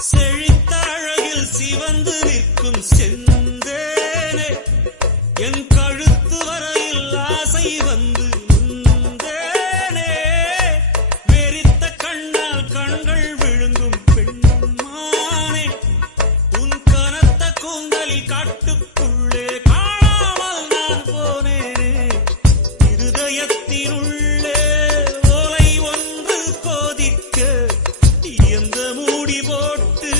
செழித்த அழகில் சிவந்து நிற்கும் செந்தேனே என் கழுத்து வரையில் ஆசை வந்து நின்றேனே வெறித்த கண்ணால் கண்கள் விழுங்கும் பெண்மானே உன் கனத்த கூந்தலில் காட்டுக்குள்ளே காணாமல் நான் போனேனே இருதயத்தினுள்ளே ஓலை ஒன்று கோதிக்க எந்த மூடி போட்டு